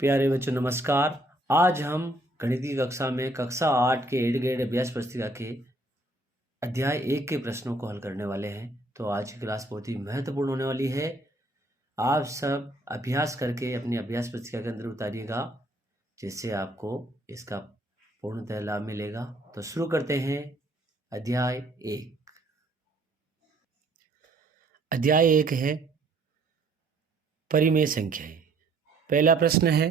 प्यारे बच्चों नमस्कार। आज हम गणित की कक्षा में कक्षा 8 के इर्द गिर्द अभ्यास पुस्तिका के अध्याय 1 के प्रश्नों को हल करने वाले हैं। तो आज की क्लास बहुत ही महत्वपूर्ण होने वाली है। आप सब अभ्यास करके अपनी अभ्यास पुस्तिका के अंदर उतारिएगा, जिससे आपको इसका पूर्णतः लाभ मिलेगा। तो शुरू करते हैं अध्याय 1। अध्याय 1 है परिमेय संख्याएं। पहला प्रश्न है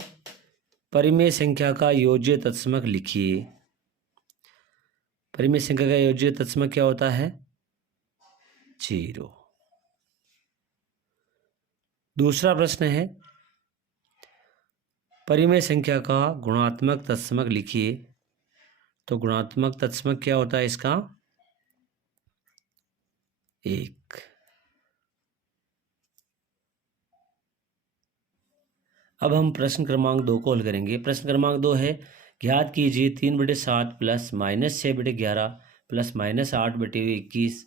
परिमेय संख्या का योज्य तत्समक लिखिए। परिमेय संख्या का योज्य तत्समक क्या होता है? 0। दूसरा प्रश्न है परिमेय संख्या का गुणात्मक तत्समक लिखिए। तो गुणात्मक तत्समक क्या होता है इसका? 1। अब हम प्रश्न क्रमांक 2 को हल करेंगे। प्रश्न क्रमांक 2 है ज्ञात कीजिए 3/7 प्लस -6/11 प्लस -8/21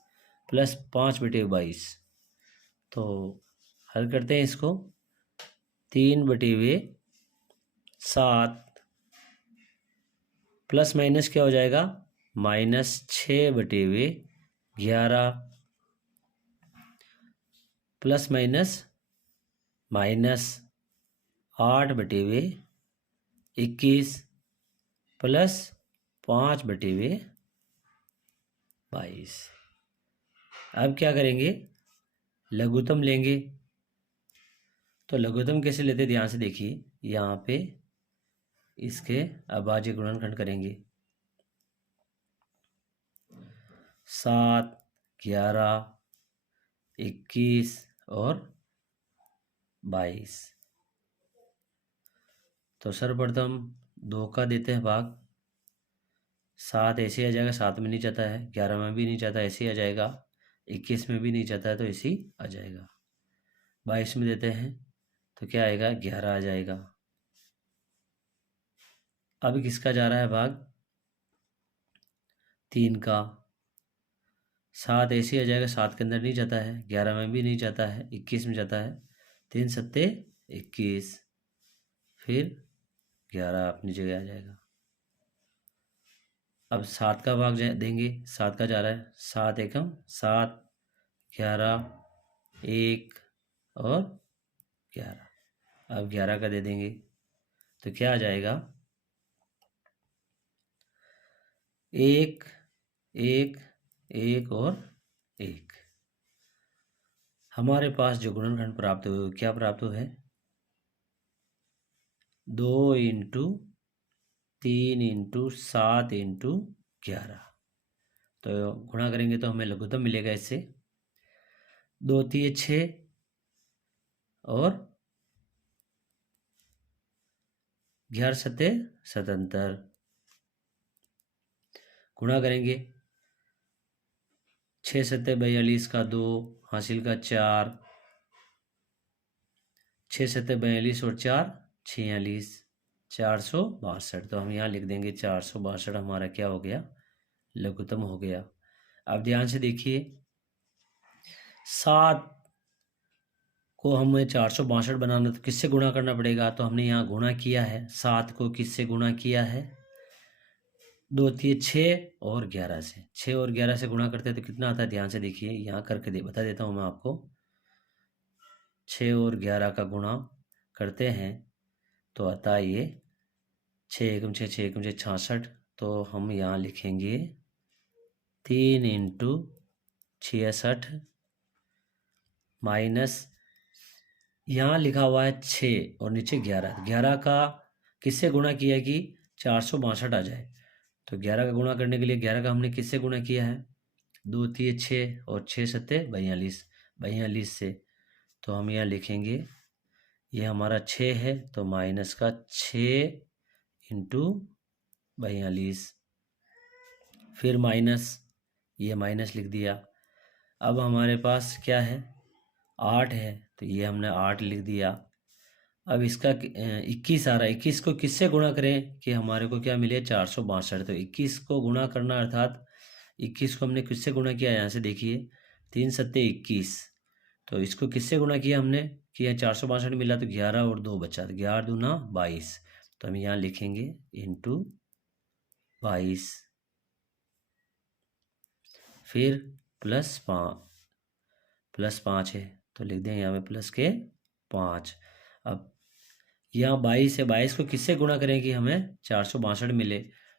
प्लस 5/22। तो हल करते हैं इसको। 3/7 प्लस माइनस क्या हो जाएगा? -6/11 प्लस माइनस 8/21 प्लस 5/22। अब क्या करेंगे? लघुत्तम लेंगे। तो लघुत्तम कैसे लेते ध्यान से देखिए। यहाँ पे इसके अभाज्य गुणनखंड करेंगे। 7, 11, 21 और 22। तो सर्वप्रथम 2 का देते हैं भाग। 7 ऐसे आ जाएगा, 7 में नहीं जाता है, 11 में भी नहीं जाता, ऐसे आ जाएगा, 21 में भी नहीं जाता है तो ऐसे ही आ जाएगा। 22 में देते हैं तो क्या आएगा? 11 आ जाएगा। अब किसका जा रहा है भाग? 3 का। 7 ऐसे आ जाएगा, 7 के अंदर नहीं जाता है, 11 में भी नहीं जाता है, 21 में जाता है। 3 सत्ते 21, फिर 11 अपनी जगह आ जाएगा। अब 7 का भाग देंगे। 7 का जा रहा है, 7 एकम 7, 11, 1 और 11। अब 11 का दे देंगे तो क्या आ जाएगा? 1, 1, 1 और 1। हमारे पास जो गुणनखंड प्राप्त हुए क्या प्राप्त हुए है? 2 × 3 × 7 × 11। तो गुणा करेंगे तो हमें लघुत्तम मिलेगा इससे। 2 3 6 और 11 सत्ते 77। गुणा करेंगे 6 सत्ते 42 का 2 हासिल का 4, 6 सत्ते 42 और 4 46, 462। तो हम यहाँ लिख देंगे 462 हमारा क्या हो गया? लघुत्तम हो गया। अब ध्यान से देखिए, 7 को हमें 462 बनाना तो किससे गुणा करना पड़ेगा? तो हमने यहाँ गुणा किया है। 7 को किससे गुणा किया है? 2 3 6 और 11 से। 6 और 11 से गुणा करते हैं तो कितना आता है? ध्यान से देखिए, यहाँ करके बता देता हूँ मैं आपको। 6 और 11 का गुणा करते हैं तो आता है ये 6 एकम 6, 6 एकम 6 66। तो हम यहाँ लिखेंगे 3 × 66 माइनस, यहाँ लिखा हुआ है 6 और नीचे 11। 11 का किससे गुणा किया कि 462 आ जाए? तो 11 का गुणा करने के लिए 11 का हमने किससे गुणा किया है? 2 3 6 और 6 सत्ते 42, 42 से। तो हम यहाँ लिखेंगे ये हमारा 6 है तो माइनस का 6 × 42, फिर माइनस, ये माइनस लिख दिया। अब हमारे पास क्या है? 8 है तो ये हमने 8 लिख दिया। अब इसका 21 आ रहा है। 21 को किससे गुणा करें कि हमारे को क्या मिले? 462। तो 21 को गुणा करना अर्थात 21 को हमने किससे गुणा किया? यहाँ से देखिए, 3 सत्ते 21 तो इसको किससे गुणा किया हमने, किया 462 मिला तो 11 और 2 बचा, 11 दूना 22। तो हम यहाँ लिखेंगे इंटू 22, फिर प्लस 5 है तो लिख दें यहाँ पे प्लस के 5। अब यहाँ 22 है, 22 को किससे गुणा करें कि हमें 462 मिले,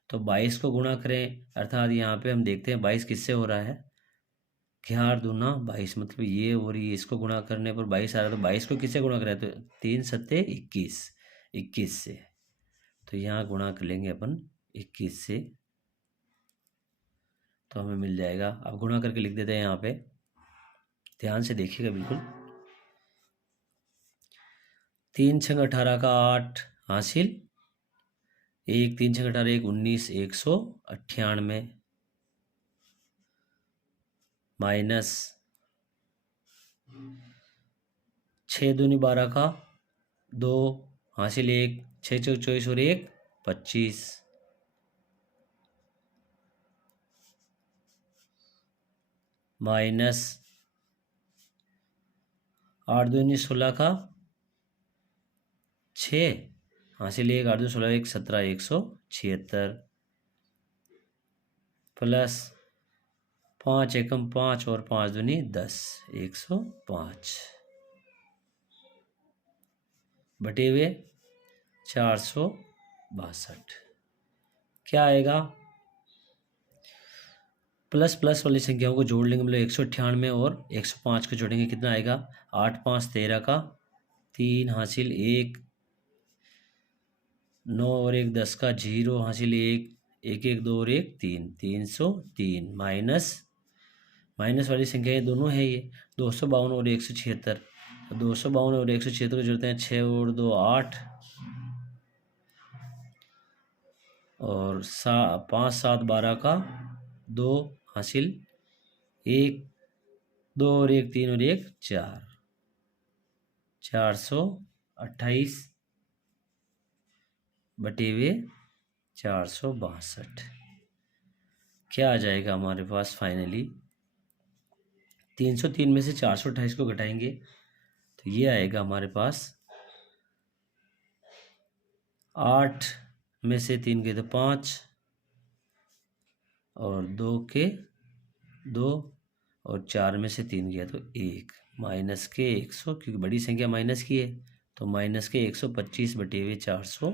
तो 22 को गुणा करें, अर्थात यहाँ पे हम देखते हैं 22 किससे हो रहा है, 11 दूना 22, मतलब ये और ये इसको गुणा करने पर 22 आ रहा है। तो 22 को किससे गुणा करें, तो 3 सत्ते 21, 21 से, तो यहाँ गुणा कर लेंगे अपन 21 से, तो हमें मिल जाएगा। अब गुणा करके लिख देते हैं यहाँ पे, ध्यान से देखिएगा बिल्कुल। 3 छंग 18 का 8 हासिल, 1 3 छंग 18 1 19 198 माइनस 6 दूनी 12 का 2 हासिल 1 6 चौक 24 और 1 25 माइनस 8 दूनी 16 का 6 हासिल 1 8 दूनी 16 1 17 176 प्लस 5 एकम 5 और 5 दूनी 10 105 बटे हुए 462। क्या आएगा, प्लस प्लस वाली संख्याओं को जोड़ लेंगे, मतलब 198 और 105 को जोड़ेंगे, कितना आएगा, 8 5 13 का 3 हासिल 1 9 और 1 10 का 0 हासिल 1 1 1 2 और 1 3 303 माइनस वाली संख्या ये दोनों है, ये 252 और 176, 252 और 176 को जोड़ते हैं, 6 और 2 8 और 5 7 12 का 2 हासिल 1 2 और 1 3 और 1 4 428 बटे हुए 462। क्या आ जाएगा हमारे पास फाइनली, 303 में से 428 को घटाएंगे तो ये आएगा हमारे पास 8 में से 3 गए तो 5 और 2 के 2 और 4 में से 3 गया तो 1 माइनस के 100, क्योंकि बड़ी संख्या माइनस की है तो माइनस के 125 बटे हुए 462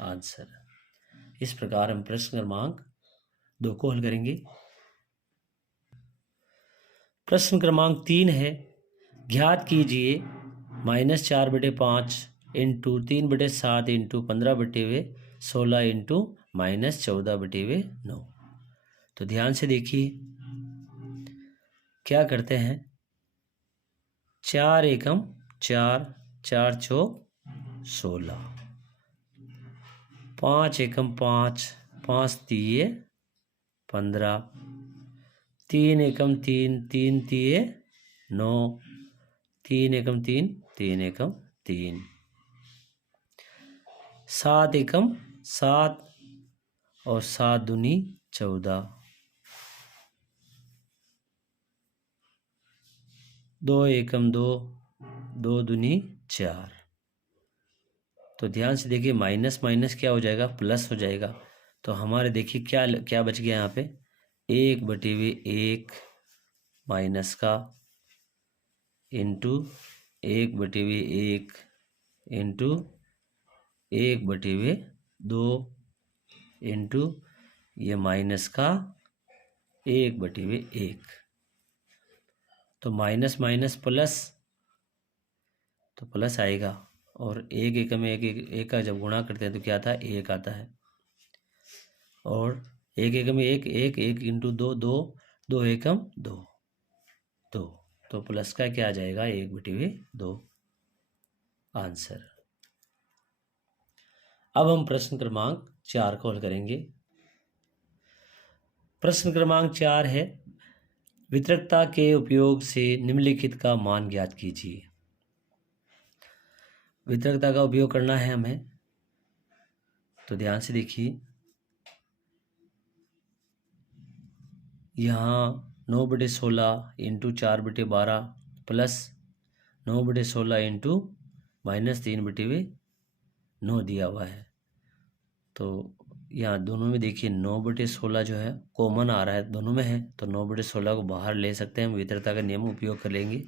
आंसर। इस प्रकार हम प्रश्न क्रमांक 2 को हल करेंगे। प्रश्न क्रमांक 3 है, ज्ञात कीजिए -4 बटे 5 इंटू 3 बटे 7 इंटू 15 बटे हुए 16 इंटू -14 बटे हुए 9। तो ध्यान से देखिए क्या करते हैं, 4 एकम 4 4 चौक 16, 5 एकम 5 5 तिये 15, 3 एकम 3 3 तिये 9, 3 एकम 3 3 एकम 3, 7 एकम 7 और 7 दूनी 14, 2 एकम 2 2 दूनी 4। तो ध्यान से देखिए, माइनस माइनस क्या हो जाएगा, प्लस हो जाएगा। तो हमारे देखिए क्या क्या बच गया यहाँ पे, 1 बटे हुए 1 माइनस का इंटू 1 बटे हुए 1 इंटू 1 बटे हुए 2 इंटू ये माइनस का 1 बटे हुए 1। तो माइनस माइनस प्लस, तो प्लस आएगा, और एक एक में एक का जब गुणा करते हैं तो क्या आता है, 1 आता है, और एक एक में एक एक एक इंटू 2 2 2 एकम 2 2, तो प्लस का क्या आ जाएगा, 1 बटे हुए 2 आंसर। अब हम प्रश्न क्रमांक 4 को हल करेंगे। प्रश्न क्रमांक 4 है, वितरकता के उपयोग से निम्नलिखित का मान ज्ञात कीजिए। वितरकता का उपयोग करना है हमें, तो ध्यान से देखिए, यहाँ 9/16 इंटू 4/12 प्लस 9/16 इंटू -3/9 दिया हुआ है। तो यहाँ दोनों में देखिए 9/16 जो है कॉमन आ रहा है, दोनों में है, तो 9/16 को बाहर ले सकते हैं हम, वितरता का नियम उपयोग कर लेंगे।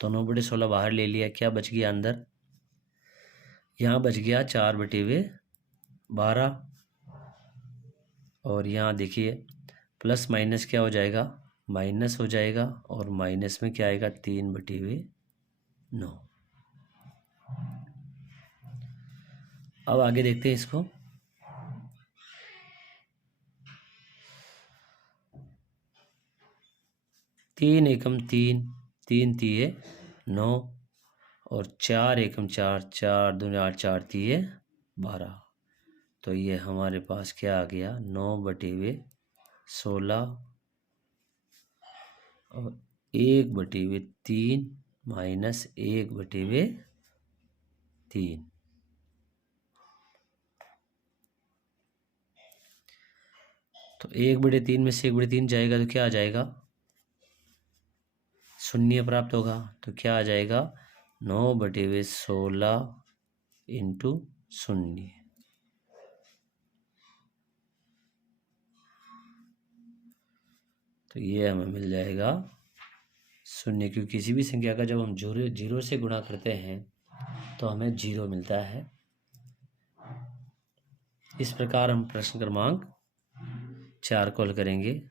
तो 9/16 बाहर ले लिया, क्या बच गया अंदर? यहाँ बच गया 4/12। और यहाँ देखिए प्लस माइनस क्या हो जाएगा? माइनस हो जाएगा, और माइनस में क्या आएगा? 3/9। अब आगे देखते हैं इसको। तीन एकम तीन, तीन तिये 9, और 4 एकम 4, 4 दूनी 8, 4 तिये 12। तो ये हमारे पास क्या आ गया? 9/16 और 1/3 माइनस 1/3। तो 1/3 में से 1/3 जाएगा तो क्या आ जाएगा? शून्य प्राप्त होगा। तो क्या आ जाएगा? 9/16 इंटू शून्य। तो ये हमें मिल जाएगा शून्य, क्योंकि किसी भी संख्या का जब हम जीरो से गुणा करते हैं तो हमें 0 मिलता है। इस प्रकार हम प्रश्न क्रमांक 4 को हल करेंगे।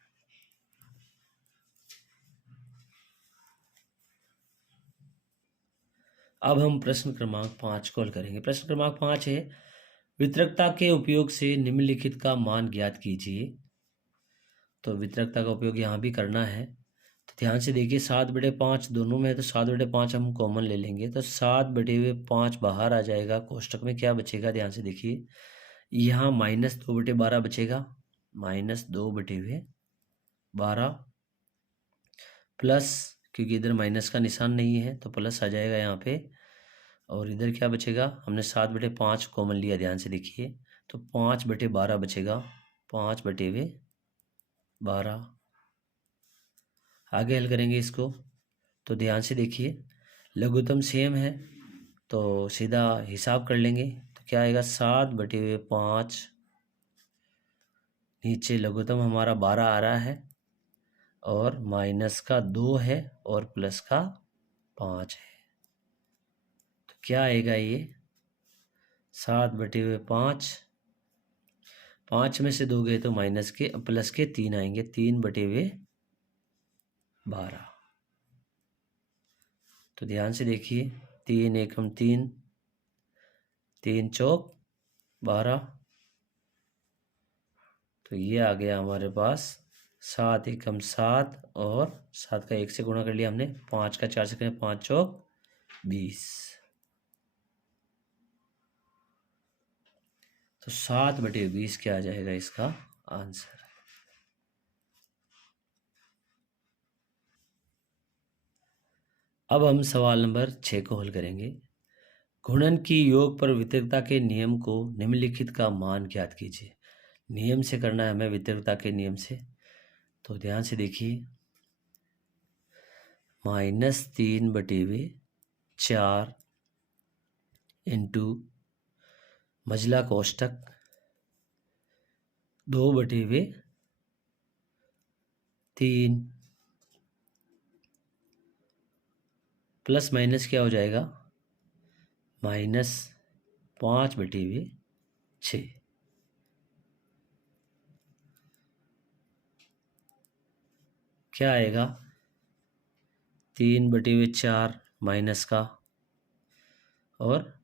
अब हम प्रश्न क्रमांक 5 को हल करेंगे। प्रश्न क्रमांक 5 है, वितरकता के उपयोग से निम्नलिखित का मान ज्ञात कीजिए। तो वितरकता का उपयोग यहाँ भी करना है। तो ध्यान से देखिए, 7/5 दोनों में है, तो 7/5 हम कॉमन ले लेंगे, तो 7/5 बाहर आ जाएगा। कोष्टक में क्या बचेगा? ध्यान से देखिए, यहाँ -2/12 बचेगा, -2/12 प्लस, क्योंकि इधर माइनस का निशान नहीं है तो प्लस आ जाएगा यहाँ पे। और इधर क्या बचेगा? हमने 7/5 कॉमन लिया, ध्यान से देखिए, तो 5/12 बचेगा, 5/12। आगे हल करेंगे इसको। तो ध्यान से देखिए, लघुत्तम सेम है तो सीधा हिसाब कर लेंगे। तो क्या आएगा? 7/5, नीचे लघुत्तम हमारा 12 आ रहा है, और माइनस का 2 है, और प्लस का 5 है। तो क्या आएगा ये? 7/5, 5 में से 2 गए तो माइनस के प्लस के 3 आएंगे, 3/12। तो ध्यान से देखिए, 3 एकम 3, 3 चौक 12। तो ये आ गया हमारे पास 7 एकम 7, और 7 का 1 से गुणा कर लिया हमने, 5 का 4 से करें, 5 चौक 20। तो 7/20 क्या आ जाएगा इसका आंसर? अब हम सवाल नंबर 6 को हल करेंगे। गुणन की योग पर वितरकता के नियम को निम्नलिखित का मान ज्ञात कीजिए। नियम से करना है हमें, वितरकता के नियम से। तो ध्यान से देखिए, -3/4 इंटू मझला कोष्टक 2/3 प्लस माइनस क्या हो जाएगा? -5/6। क्या आएगा? 3/4 माइनस का, और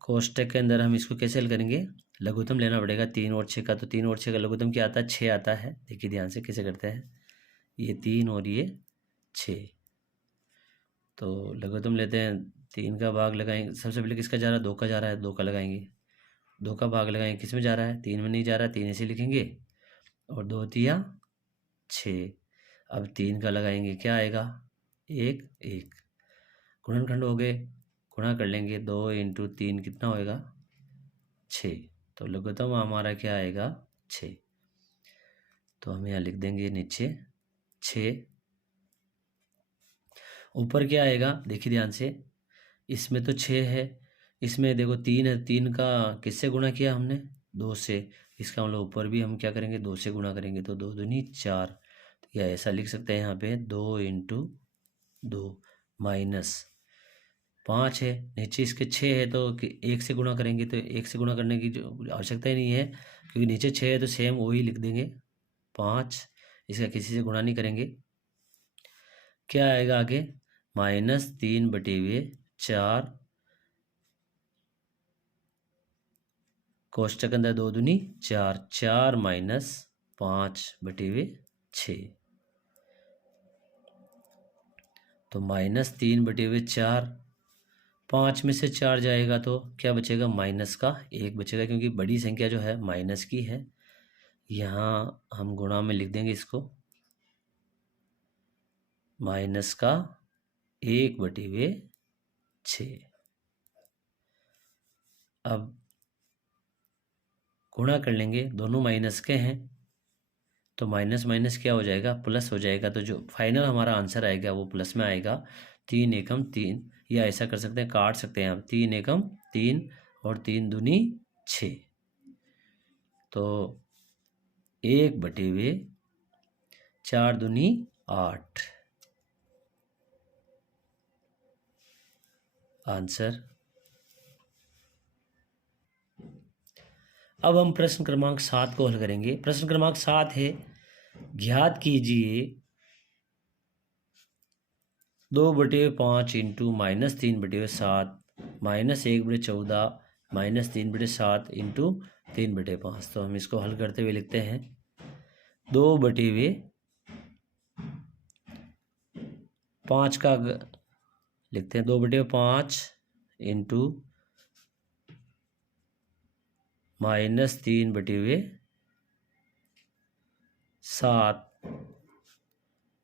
कोष्टक के अंदर हम इसको कैसे हल करेंगे? लघुत्तम लेना पड़ेगा 3 और 6 का। तो 3 और 6 का लघुत्तम क्या आता है? 6 आता है। देखिए ध्यान से कैसे करते हैं, ये 3 और ये 6। तो लघुत्तम लेते हैं, 3 का भाग लगाएंगे। सबसे पहले किसका जा रहा है? 2 का जा रहा है, 2 का लगाएंगे। 2 का भाग लगाएंगे, किस में जा रहा है? 3 में नहीं जा रहा है, 3 ऐसे लिखेंगे, और 2 तिया 6। अब 3 का लगाएंगे, क्या आएगा? 1 1। गुणनखंड हो गए, गुणा कर लेंगे, 2 इंटू 3 कितना होएगा? 6। तो लघुत्तम हमारा क्या आएगा? 6। तो हम यहाँ लिख देंगे नीचे 6। ऊपर क्या आएगा देखिए ध्यान से, इसमें तो 6 है, इसमें देखो 3 है, 3 का किससे गुणा किया हमने? 2 से। इसका मतलब ऊपर भी हम क्या करेंगे? 2 से गुणा करेंगे, तो 2 दूनी 4। या ऐसा लिख सकते हैं यहाँ पे 2 × 2 माइनस 5 है, नीचे इसके 6 है, तो 1 से गुणा करेंगे, तो 1 से गुणा करने की जो आवश्यकता ही नहीं है, क्योंकि नीचे 6 है तो सेम वही लिख देंगे 5। इसका किसी से गुणा नहीं करेंगे। क्या आएगा आगे? -3/4 कोष्टक अंदर 2 दूनी 4, 4 - 5/6। तो -3/4, 5 में से 4 जाएगा तो क्या बचेगा? माइनस का 1 बचेगा, क्योंकि बड़ी संख्या जो है माइनस की है। यहाँ हम गुणा में लिख देंगे इसको माइनस का 1/6। अब गुणा कर लेंगे, दोनों माइनस के हैं, तो माइनस माइनस क्या हो जाएगा? प्लस हो जाएगा। तो जो फाइनल हमारा आंसर आएगा वो प्लस में आएगा। 3 एकम 3, या ऐसा कर सकते हैं, काट सकते हैं हम, 3 एकम 3 और 3 दूनी 6। तो 1/4 दूनी 8 आंसर। अब हम प्रश्न क्रमांक 7 को हल करेंगे। प्रश्न क्रमांक 7 है, ज्ञात कीजिए 2/5 × -3/7 -1/14 -3/7 × 3/5। तो हम इसको हल करते हुए लिखते हैं 2/5 का लिखते हैं 2/5 × -3/7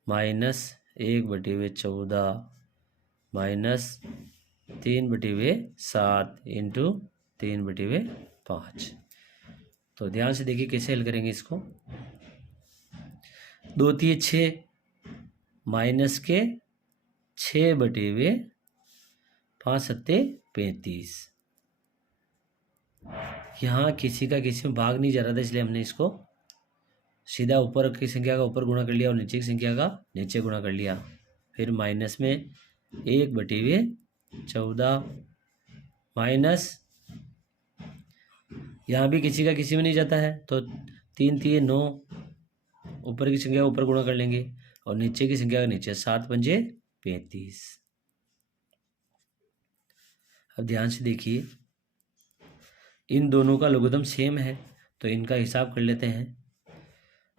-1/14 -3/7 × 3/5। तो ध्यान से देखिए कैसे हल करेंगे इसको। 2 × 6 माइनस के 6/5 × 35। यहाँ किसी का किसी में भाग नहीं जा रहा था, इसलिए हमने इसको सीधा ऊपर की संख्या का ऊपर गुणा कर लिया और नीचे की संख्या का नीचे गुणा कर लिया। फिर माइनस में 1/14 माइनस, यहाँ भी किसी का किसी में नहीं जाता है, तो 3 × 3 = 9, ऊपर की संख्या का ऊपर गुणा कर लेंगे और नीचे की संख्या का नीचे, 7 × 5 = 35। अब ध्यान से देखिए, इन दोनों का लघुत्तम सेम है, तो इनका हिसाब कर लेते हैं।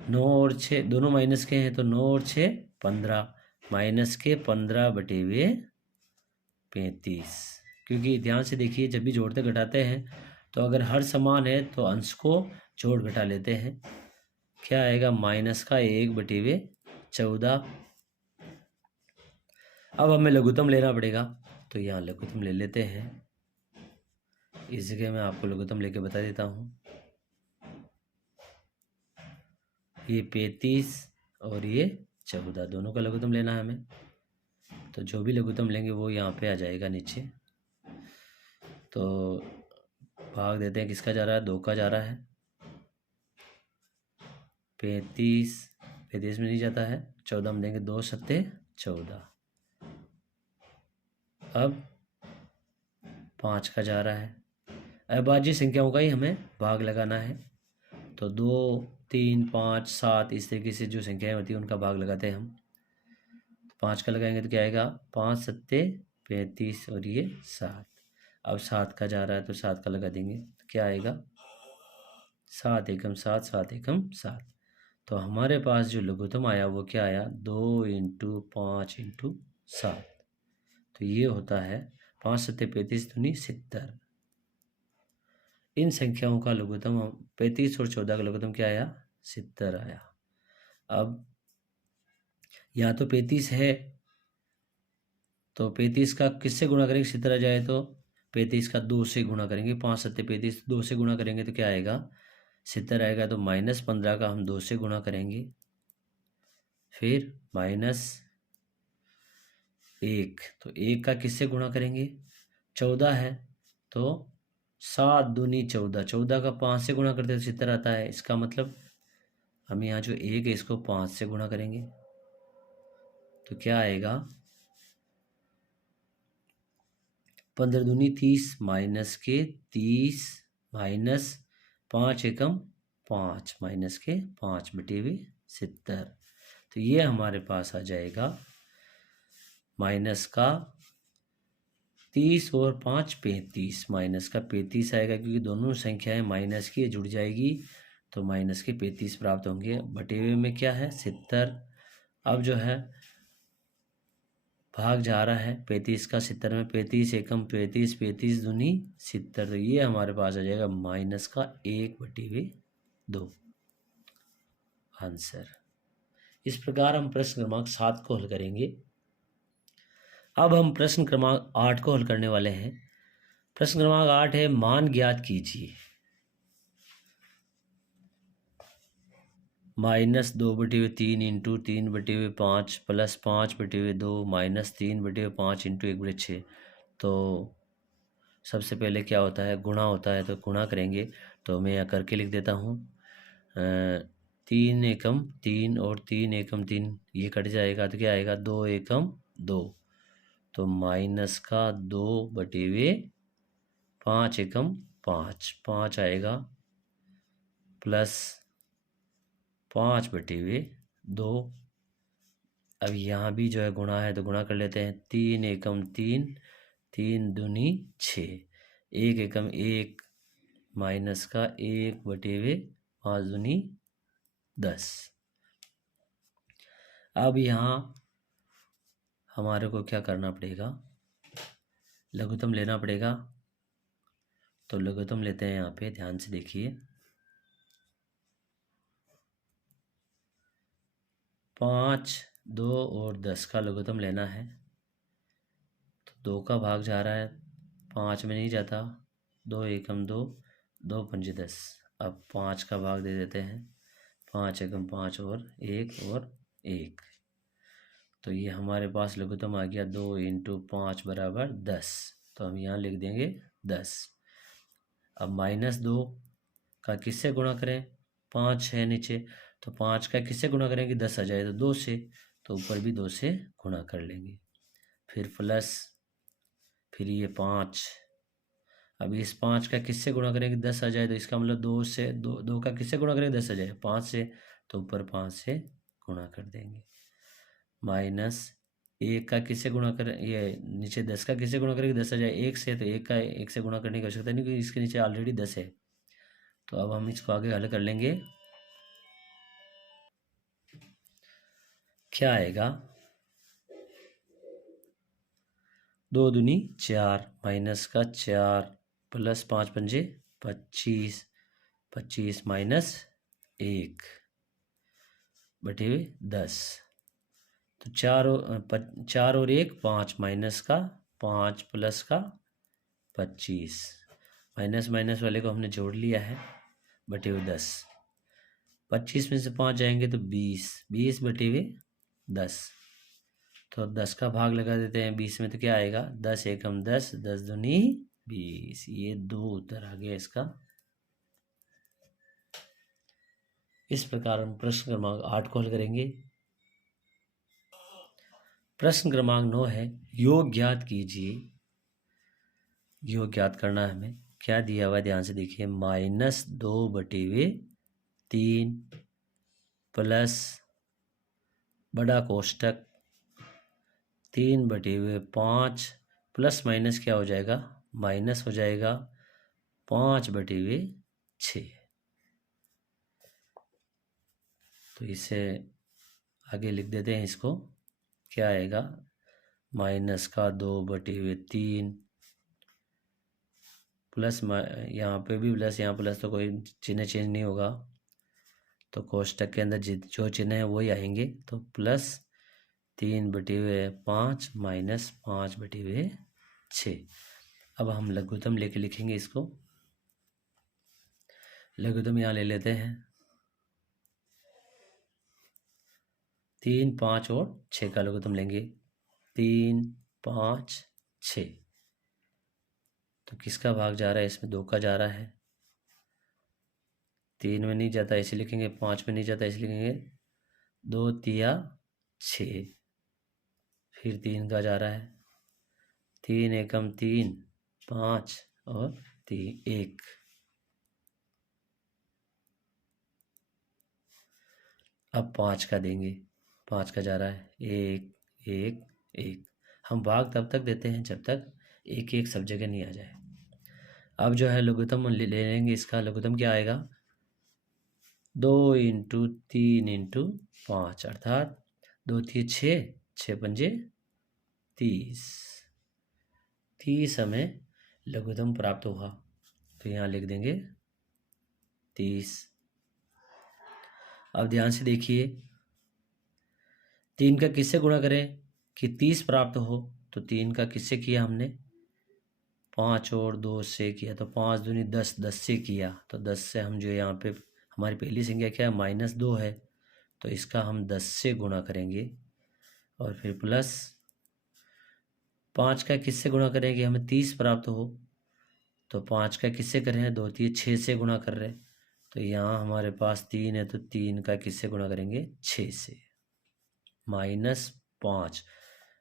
9 और 6 दोनों माइनस के हैं, तो 9 और 6 15 माइनस के 15/35। क्योंकि ध्यान से देखिए, जब भी जोड़ते घटाते हैं तो अगर हर समान है तो अंश को जोड़ घटा लेते हैं। क्या आएगा? माइनस का 1/14। अब हमें लघुत्तम लेना पड़ेगा, तो यहाँ लघुत्तम ले लेते हैं। इस जगह मैं आपको लघुत्तम लेके बता देता हूँ। ये 35 और ये 14, दोनों का लघुत्तम लेना है हमें। तो जो भी लघुत्तम लेंगे वो यहाँ पे आ जाएगा नीचे। तो भाग देते हैं, किसका जा रहा है? 2 का जा रहा है। 35 में नहीं जाता है, 14 में देंगे, 2 × 7 = 14। अब 5 का जा रहा है। अभाज्य संख्याओं का ही हमें भाग लगाना है, तो 2, 3, 5, 7 इस तरीके से जो संख्याएं होती हैं उनका भाग लगाते हैं हम। 5 का लगाएंगे तो क्या आएगा? 5 × 7 = 35 और ये 7। अब 7 का जा रहा है तो 7 का लगा देंगे, तो क्या आएगा? 7 एकम 7 7 एकम 7। तो हमारे पास जो लघुत्तम आया वो क्या आया? 2 × 5 × 7। तो ये होता है 5 × 7 = 35 दूनी 70। इन संख्याओं का लघुत्तम 35 और 14 का लघुत्तम क्या आया? 70 आया। अब यहाँ तो 35 है, तो 35 का किससे गुणा करेंगे? 70 आ जाए तो 35 का 2 से गुणा करेंगे। 5 × 7 = 35, 2 से गुणा करेंगे तो क्या आएगा? 70 आएगा तो -15 का हम 2 से गुणा करेंगे, फिर -1, तो 1 का किससे गुणा करेंगे, 14 है तो 7 दूनी 14, 14 का 5 से गुणा करते तो 70 आता है। इसका मतलब हम यहाँ जो 1 है इसको 5 से गुणा करेंगे तो क्या आएगा, 15 दूनी 30 माइनस के 30 माइनस 5 एकम 5 माइनस के 5 बटे हुए 70। तो ये हमारे पास आ जाएगा माइनस का 30 और 5 35, माइनस का 35 आएगा क्योंकि दोनों संख्याएं माइनस की जुड़ जाएगी तो माइनस के 35 प्राप्त होंगे। बटे हुए में क्या है 70। अब जो है भाग जा रहा है 35 का 70 में, 35 एकम 35, 35 दूनी 70, तो ये हमारे पास आ जाएगा माइनस का 1/2 आंसर। इस प्रकार हम प्रश्न क्रमांक 7 को हल करेंगे। अब हम प्रश्न क्रमांक 8 को हल करने वाले हैं। प्रश्न क्रमांक 8 है, मान ज्ञात कीजिए। -2/3 इंटू 3/5 प्लस 5/2 माइनस 3/5 इंटू 1/6। तो सबसे पहले क्या होता है, गुणा होता है, तो गुणा करेंगे। तो मैं यहाँ करके लिख देता हूँ, 3 एकम 3 और 3 एकम 3 ये कट जाएगा तो क्या आएगा 2 एकम 2, तो माइनस का 2/5 एकम 5 आएगा प्लस 5/2। अब यहाँ भी जो है गुणा है तो गुणा कर लेते हैं, 3 एकम 3, 3 दूनी 6, 1 एकम 1 माइनस का 1/5 दूनी 10। अब यहाँ हमारे को क्या करना पड़ेगा, लघुत्तम लेना पड़ेगा। तो लघुत्तम लेते हैं, यहाँ पे ध्यान से देखिए, 5, 2 और 10 का लघुत्तम लेना है। तो 2 का भाग जा रहा है 5 में नहीं जाता, 2 एकम 2, 2 पंजे 10। अब 5 का भाग दे देते हैं, 5 एकम 5 और 1, तो ये हमारे पास लघुत्तम आ गया 2 इंटू 5 बराबर 10। तो हम यहाँ लिख देंगे 10। अब -2 का किससे गुणा करें, 5 है नीचे, तो 5 का किससे गुणा करेंगे, 10 आ जाए तो 2 से, तो ऊपर भी 2 से गुणा कर लेंगे। फिर प्लस, फिर ये 5, अब इस 5 का किससे गुणा करेंगे, 10 आ जाए, तो इसका मतलब 2 से 2 का किससे गुणा करेंगे, 10 आ जाए, 5 से, तो ऊपर 5 से गुणा कर देंगे। माइनस 1 का किससे गुणा करें, ये नीचे 10 का किससे गुणा करेंगे, 10 आ जाए 1 से, तो 1 का 1 से गुणा करने की आवश्यकता नहीं क्योंकि इसके नीचे ऑलरेडी 10 है। तो अब हम इसको आगे हल कर लेंगे। क्या आएगा, 2 दूनी 4 माइनस का 4 प्लस 5 पंजे 25, 25 माइनस 1 बटे हुए 10। तो 4 और 1 5 माइनस का 5 प्लस का 25, माइनस माइनस वाले को हमने जोड़ लिया है, बटे हुए 10। 25 में से 5 जाएंगे तो 20, 20 बटे हुए 10। तो 10 का भाग लगा देते हैं 20 में, तो क्या आएगा 10 एकम 10, 10 दूनी 20। ये 2 उत्तर आ गया इसका। इस प्रकार हम प्रश्न क्रमांक 8 को हल करेंगे। प्रश्न क्रमांक 9 है, योग ज्ञात कीजिए। योग ज्ञात करना है हमें। क्या दिया हुआ है ध्यान से देखिए, -2/3 प्लस बड़ा कोष्टक 3/5 प्लस माइनस क्या हो जाएगा, माइनस हो जाएगा 5/6। तो इसे आगे लिख देते हैं इसको। क्या आएगा, माइनस का 2/3 प्लस, यहाँ पे भी प्लस, यहाँ प्लस, तो कोई चिन्ह चेंज नहीं होगा, तो कोष्टक के अंदर जो चिन्ह है वही आएंगे। तो प्लस 3/5 माइनस 5/6। अब हम लघुत्तम लेके लिखेंगे इसको। लघुत्तम यहाँ ले लेते हैं, 3, 5 और 6 का लघुत्तम लेंगे, 3, 5, 6। तो किसका भाग जा रहा है इसमें? 2 का जा रहा है। 3 में नहीं जाता इसे लिखेंगे, 5 में नहीं जाता इसे लिखेंगे, 2 तिया 6। फिर 3 का जा रहा है, 3 एकम 3, 5 और 3 1। अब 5 का देंगे, 5 का जा रहा है 1 1 1। हम भाग तब तक देते हैं जब तक 1 1 सब जगह नहीं आ जाए। अब जो है लघुत्तम ले लेंगे, इसका लघुत्तम क्या आएगा? 2 × 3 × 5 अर्थात 2 3 6, 6 पंजे 30। 30 हमें लघुत्तम प्राप्त हुआ, तो यहाँ लिख देंगे 30। अब ध्यान से देखिए, 3 का किससे गुणा करें कि 30 प्राप्त हो? तो 3 का किससे किया हमने? 5 और 2 से किया, तो 5 दूनी 10, 10 से किया, तो 10 से हम जो यहाँ पे हमारी पहली संख्या क्या है? -2 है, तो इसका हम 10 से गुणा करेंगे और फिर प्लस 5 का किससे गुणा करेंगे हमें 30 प्राप्त हो? तो 5 का किससे कर रहे हैं? 2 3 6 से गुणा कर रहे हैं, तो यहाँ हमारे पास 3 है, तो 3 का किससे गुणा करेंगे? 6 से, -5।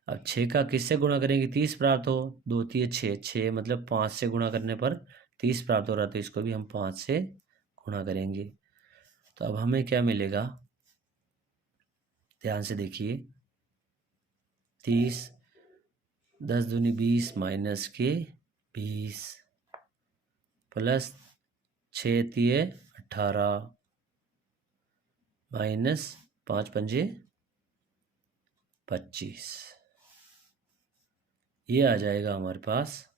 अब 6 का किससे गुणा करेंगे 30 प्राप्त हो? 2 3 6, 6 मतलब 5 से गुणा करने पर 30 प्राप्त हो रहा, तो इसको भी हम 5 से गुणा करेंगे। तो अब हमें क्या मिलेगा? ध्यान से देखिए, 30, 10 दूनी 20 माइनस के 20 प्लस 6 तिये 18 माइनस 5 पंजे 25। ये आ जाएगा हमारे पास।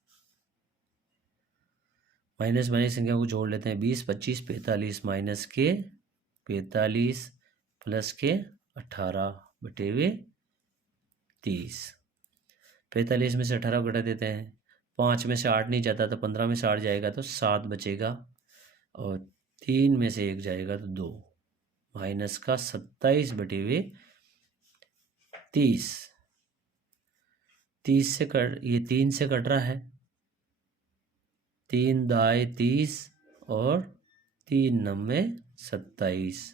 माइनस माइनस संख्या को जोड़ लेते हैं, 20 25 45 माइनस के 45 प्लस के 18 बटे 30। 45 में से 18 घटा देते हैं, 5 में से 8 नहीं जाता, तो 15 में से 8 जाएगा तो 7 बचेगा, और 3 में से 1 जाएगा तो 2, माइनस का 27 बटे 30। 30 से कट, ये 3 से कट रहा है, 3 दाए 30 और 3 नम्मे 27,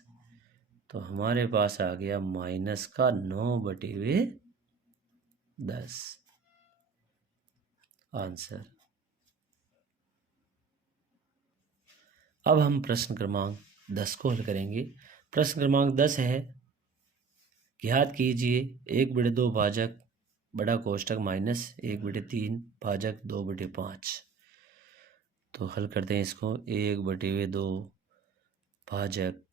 तो हमारे पास आ गया माइनस का 9 बटे 10 आंसर। अब हम प्रश्न क्रमांक 10 को हल करेंगे। प्रश्न क्रमांक 10 है, ज्ञात कीजिए 1/2 भाजक बड़ा कोष्टक माइनस 1/3 भाजक 2/5। तो हल करते हैं इसको, 1/2 भाजक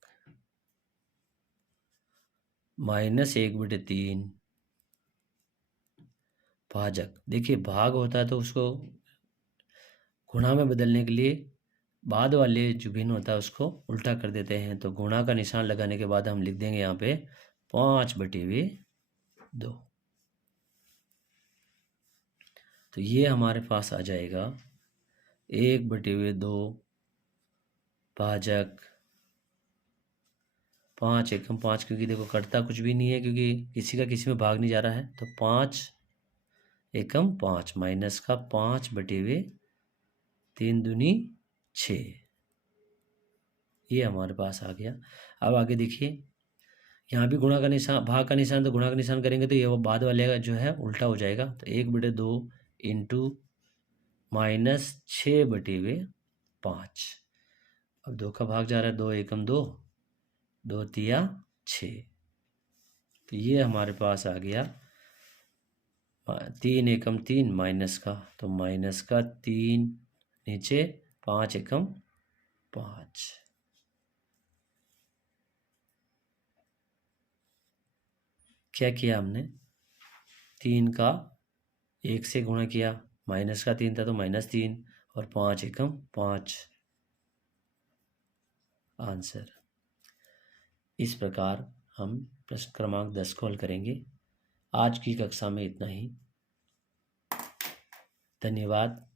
माइनस 1/3 भाजक। देखिए भाग होता है तो उसको गुणा में बदलने के लिए बाद वाले जो भिन्न होता है उसको उल्टा कर देते हैं, तो गुणा का निशान लगाने के बाद हम लिख देंगे यहाँ पे 5/2। तो ये हमारे पास आ जाएगा 1/2 भाजक 5 एकम 5, क्योंकि देखो कटता कुछ भी नहीं है, क्योंकि किसी का किसी में भाग नहीं जा रहा है, तो 5 एकम 5 माइनस का 5/3 दूनी 6। ये हमारे पास आ गया। अब आगे देखिए, यहाँ भी गुणा का निशान, भाग का निशान, तो गुणा का निशान करेंगे तो ये वो बाद वाले का जो है उल्टा हो जाएगा, तो 1/2 इंटू माइनस 6/5। अब 2 का भाग जा रहा है, 2 एकम 2, 2 तिया 6, तो ये हमारे पास आ गया 3 एकम 3 माइनस का, तो माइनस का 3 नीचे 5 एकम 5। क्या किया हमने? 3 का 1 से गुणा किया, माइनस का 3 था तो -3 और 5 एकम 5 आंसर। इस प्रकार हम प्रश्न क्रमांक 10 को हल करेंगे। आज की कक्षा में इतना ही। धन्यवाद।